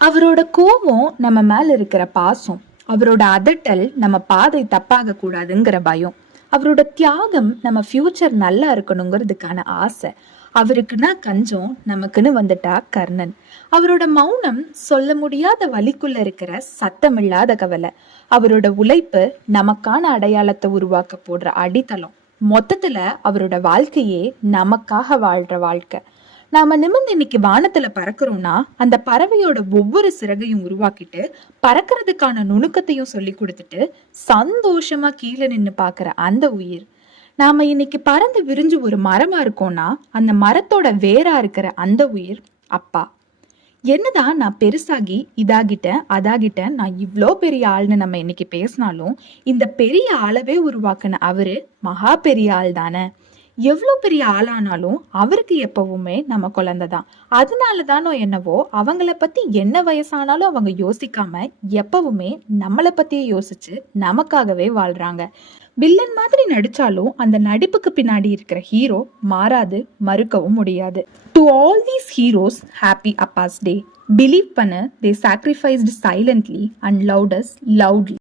அவரோட கோபம் நம்ம மேல இருக்கிற பாசம், அவரோட அதட்டல் நம்ம பாதை தப்பாக கூடாதுங்கிற பயம், அவரோட தியாகம் நம்ம ஃபியூச்சர் நல்லா இருக்கணுங்கிறதுக்கான ஆசை, அவருக்குன்னா கஞ்சம் நமக்குன்னு வந்துட்டா கர்ணன், அவரோட மௌனம் சொல்ல முடியாத வலிக்குள்ள இருக்கிற சத்தமில்லாத கவலை, அவரோட உழைப்பு நமக்கான அடையாளத்தை உருவாக்க போடுற அடித்தளம், மொத்தத்துல அவரோட வாழ்க்கையே நமக்காக வாழ்ற வாழ்க்கை. நாம நிமிர்ந்து இன்னைக்கு வானத்துல பறக்கிறோம்னா அந்த பறவையோட ஒவ்வொரு சிறகையும் உருவாக்கிட்டு பறக்கிறதுக்கான நுணுக்கத்தையும் சொல்லி கொடுத்துட்டு சந்தோஷமா கீழே நின்று பாக்குற அந்த உயிர். நாம இன்னைக்கு பறந்து விரிஞ்சு ஒரு மரமா இருக்கோம்னா அந்த மரத்தோட வேரா இருக்கிற அந்த உயிர் அப்பா. என்னதான் நான் பெருசாகி இதாகிட்டேன் அதாகிட்டேன், நான் இவ்வளோ பெரிய ஆள்னு நம்ம இன்னைக்கு பேசினாலும் இந்த பெரிய ஆளவே உருவாக்குன அவரு மகா பெரிய ஆள் தானே. எவ்வளோ பெரிய ஆளானாலும் அவருக்கு எப்பவுமே நம்ம குழந்தை தான். அதனால தானோ என்னவோ அவங்கள பத்தி என்ன வயசானாலும் அவங்க யோசிக்காம எப்பவுமே நம்மளை பத்தியே யோசிச்சு நமக்காகவே வாழ்றாங்க. வில்லன் மாதிரி நடிச்சாலும் அந்த நடிப்புக்கு பின்னாடி இருக்கிற ஹீரோ மாறாது, மறுக்கவும் முடியாது. To all these heroes, happy Abbas day. Believe பண்ண, they sacrificed silently and loved us loudly.